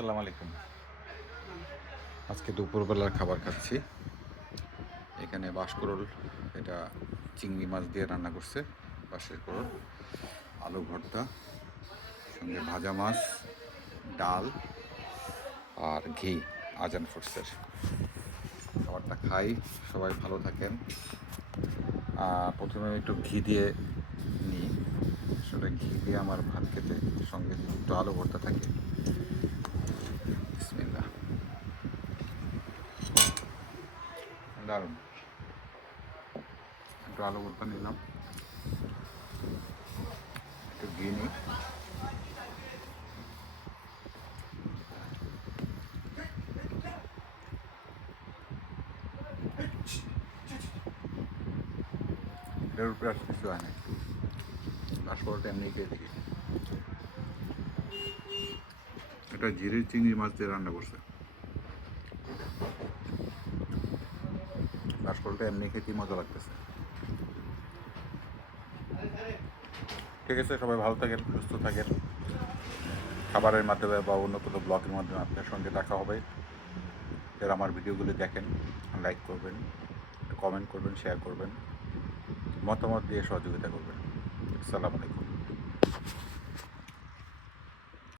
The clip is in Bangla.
আসসালামু আলাইকুম। আজকে দুপুরবেলার খাবার খাচ্ছি। এখানে বাঁশকরল, এটা চিংড়ি মাছ দিয়ে রান্না করছে। বাঁশের করল, আলু ভর্তা, সঙ্গে ভাজা মাছ, ডাল আর ঘি। আজান ফুডসের খাবারটা খাই। সবাই ভালো থাকেন। প্রথমে একটু ঘি দিয়ে নিই। আসলে ঘি দিয়ে আমার ভাত খেতে, সঙ্গে যদি একটু আলু ভর্তা থাকে, বিসমিল্লাহ, দারুণ। একটু আলু ভর্তা নিলাম, একটু ঘি নিই। এটার উপরে আর কিছু হয় না, পাসপোর্ট এমনি খেয়ে দেখি। এটা জিরের চিংড়ি মাছ দিয়ে রান্না করছে। পাসপোর্টটা এমনি খেতেই মজা লাগতেছে। ঠিক আছে, সবাই ভালো থাকেন, সুস্থ থাকেন। খাবারের মাধ্যমে বা অন্য কোনো ব্লগের মাধ্যমে আপনার সঙ্গে দেখা হবে। যারা আমার ভিডিওগুলি দেখেন, লাইক করবেন, কমেন্ট করবেন, শেয়ার করবেন, মতামত দিয়ে সহযোগিতা করবেন। আসসালামু আলাইকুম।